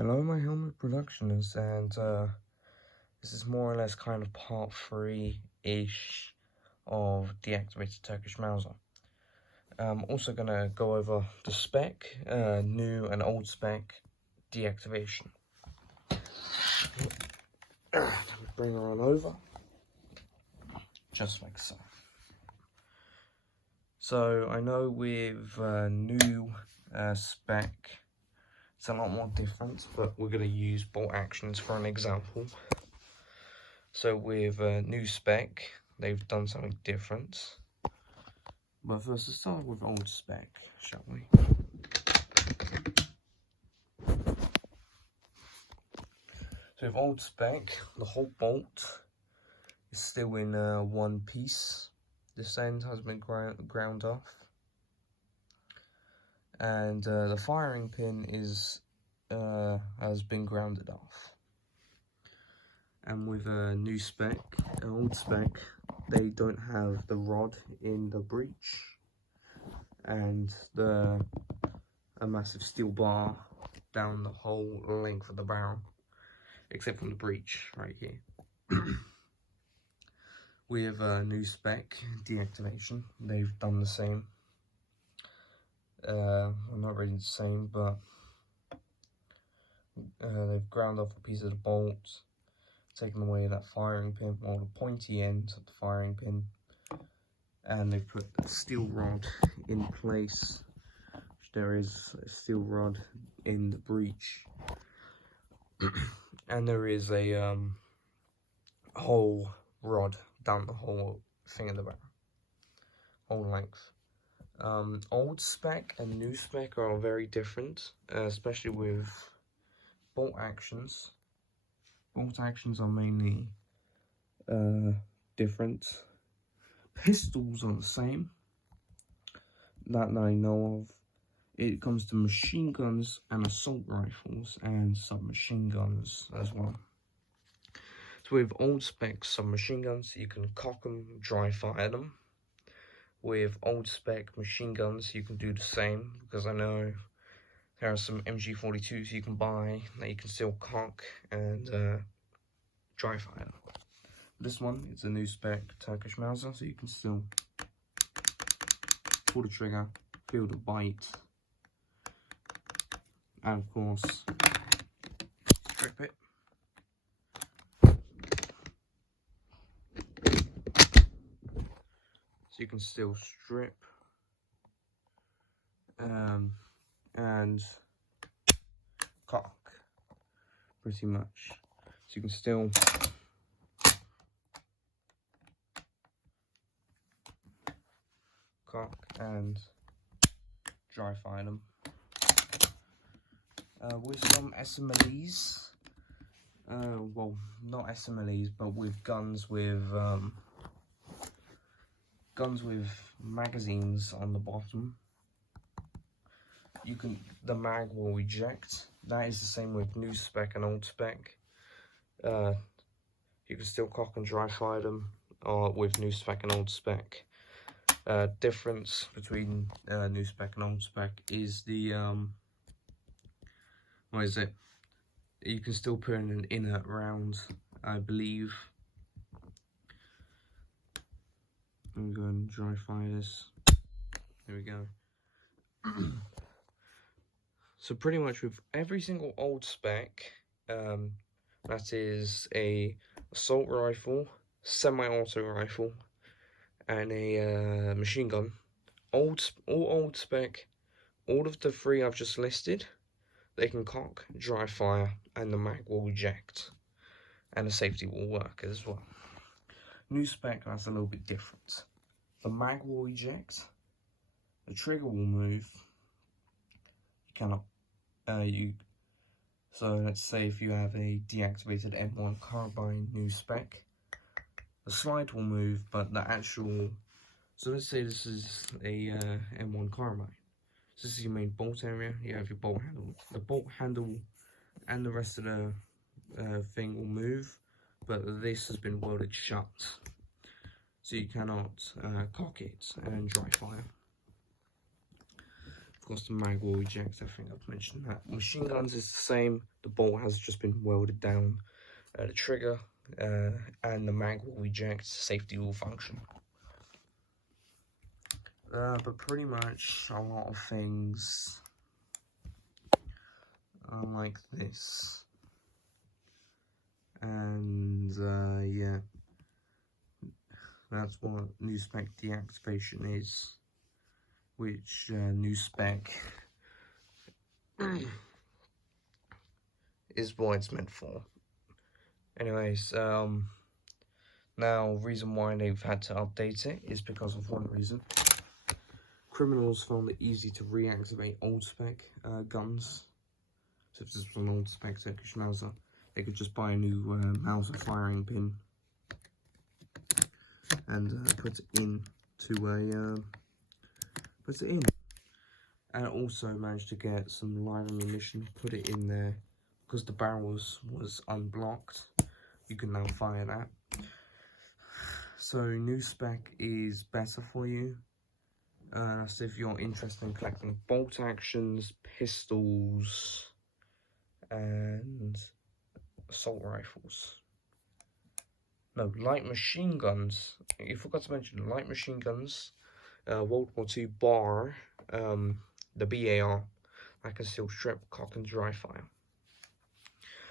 Hello, my helmet productioners, and this is more or less kind of part 3-ish of deactivated Turkish Mauser. I'm also going to go over the spec, new and old spec deactivation. Let me bring her on over, just like so. So I know with new spec, it's a lot more different, but we're going to use bolt actions for an example. So with new spec, they've done something different. But first, let's start with old spec, shall we? So with old spec, the whole bolt is still in one piece. This end has been ground off. And the firing pin is has been grounded off. And with a new spec, an old spec, they don't have the rod in the breech and a massive steel bar down the whole length of the barrel, except from the breech right here. With a new spec deactivation, they've done the same. Well, not really the same, but they've ground off a piece of the bolt, taken away that firing pin, or the pointy end of the firing pin, and they've put a steel rod in place. There is a steel rod in the breech, and there is a whole rod down the whole thing in the barrel, whole length. Old spec and new spec are very different, especially with bolt actions. Bolt actions are mainly different. Pistols are the same, that I know of. It comes to machine guns and assault rifles and submachine guns as well. So with old spec submachine guns, you can cock them, dry fire them. With old spec machine guns, you can do the same, because I know there are some MG42s you can buy that you can still cock and dry fire. This one is a new spec Turkish Mauser, so you can still pull the trigger, feel the bite, and of course strip it. So you can still strip and cock, pretty much. So you can still cock and dry fire them. With some SMLEs, well, not SMLEs, but with guns with magazines on the bottom, the mag will eject. That is the same with new spec and old spec. You can still cock and dry fire them with new spec and old spec. Difference between new spec and old spec is the what is it? You can still put in an inert round, I believe. I'm going to dry fire this. There we go. So pretty much with every single old spec, that is a assault rifle, semi-auto rifle, and a machine gun. All old spec, all of the three I've just listed, they can cock, dry fire, and the mag will eject, and the safety will work as well. New spec, that's a little bit different. The mag will eject, the trigger will move. You cannot, so let's say if you have a deactivated M1 carbine new spec, the slide will move, but the actual, so let's say this is a M1 carbine. So this is your main bolt area. You have your bolt handle. The bolt handle and the rest of the thing will move, but this has been welded shut, so you cannot cock it and dry fire. Of course, the mag will eject. I think I've mentioned that. Machine guns is the same. The bolt has just been welded down. The trigger and the mag will eject. Safety will function. But pretty much a lot of things are like this. And yeah, that's what new spec deactivation is, which new spec is what it's meant for. Anyways, now reason why they've had to update it is because of one reason. Criminals found it easy to reactivate old spec guns. So if this was an old spec Turkish Mauser, they could just buy a new Mauser firing pin and put it in and also managed to get some live ammunition, put it in there. Because the barrels was unblocked, you can now fire that. So new spec is better for you. So if you're interested in collecting bolt actions, pistols, and assault rifles. No, light machine guns. You forgot to mention light machine guns. World War II bar, the BAR, that can still strip, cock, and dry fire.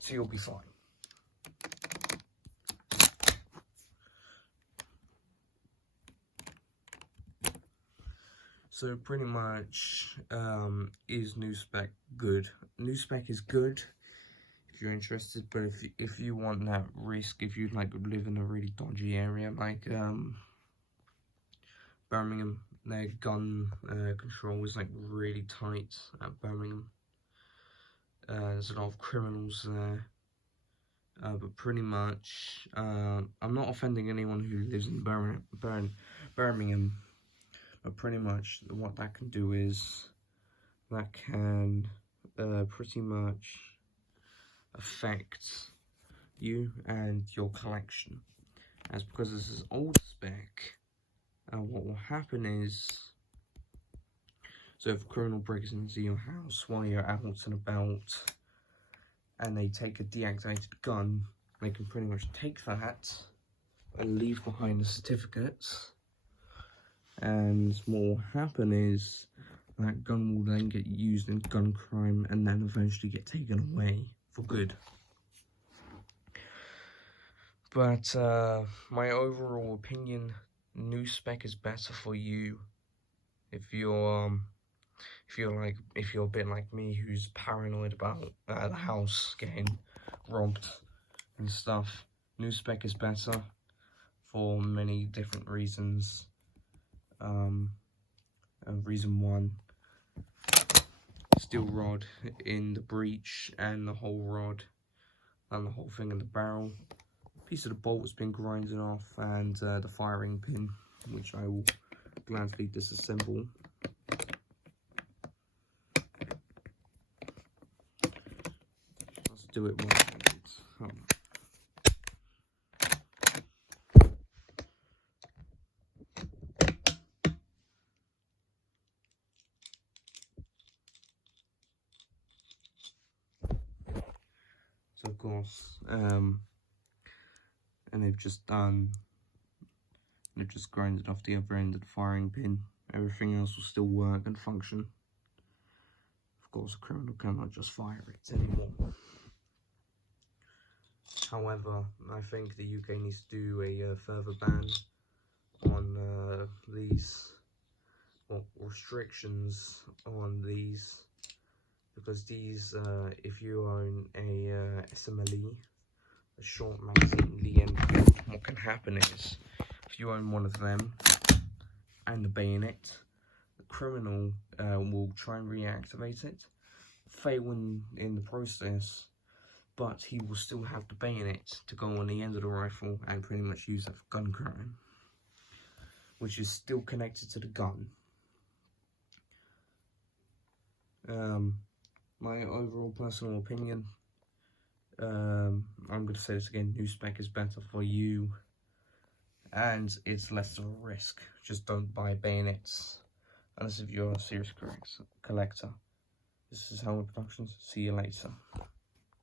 So you'll be fine. So pretty much, is new spec good? New spec is good if you're interested, but if you want that risk, if you like live in a really dodgy area like Birmingham, their gun control is like really tight at Birmingham. There's a lot of criminals there. But pretty much, I'm not offending anyone who lives in Birmingham, but pretty much what that can do is that can pretty much affect you and your collection. As because this is old spec, what will happen is, so if a criminal breaks into your house while you're out and about, and they take a deactivated gun, they can pretty much take that and leave behind the certificates. And what will happen is that gun will then get used in gun crime and then eventually get taken away for good. But my overall opinion, new spec is better for you if you're a bit like me, who's paranoid about the house getting robbed and stuff. New spec is better for many different reasons. Reason one, steel rod in the breech and the whole rod and the whole thing in the barrel. Piece of the bolt has been grinded off, and the firing pin, which I will gladly disassemble. Let's do it one. So of course, and they've just grinded off the other end of the firing pin. Everything else will still work and function. Of course, a criminal cannot just fire it anymore. However, I think the UK needs to do a further ban on these, or restrictions on these, because these, if you own a SMLE, a short magazine Lee Enfield, what can happen is, if you own one of them and the bayonet, the criminal will try and reactivate it, fail in the process, but he will still have the bayonet to go on the end of the rifle and pretty much use it for gun crime, which is still connected to the gun. My overall personal opinion, I'm going to say this again, new spec is better for you, and it's less of a risk. Just don't buy bayonets unless if you're a serious collector. This is Helmet Productions. See you later.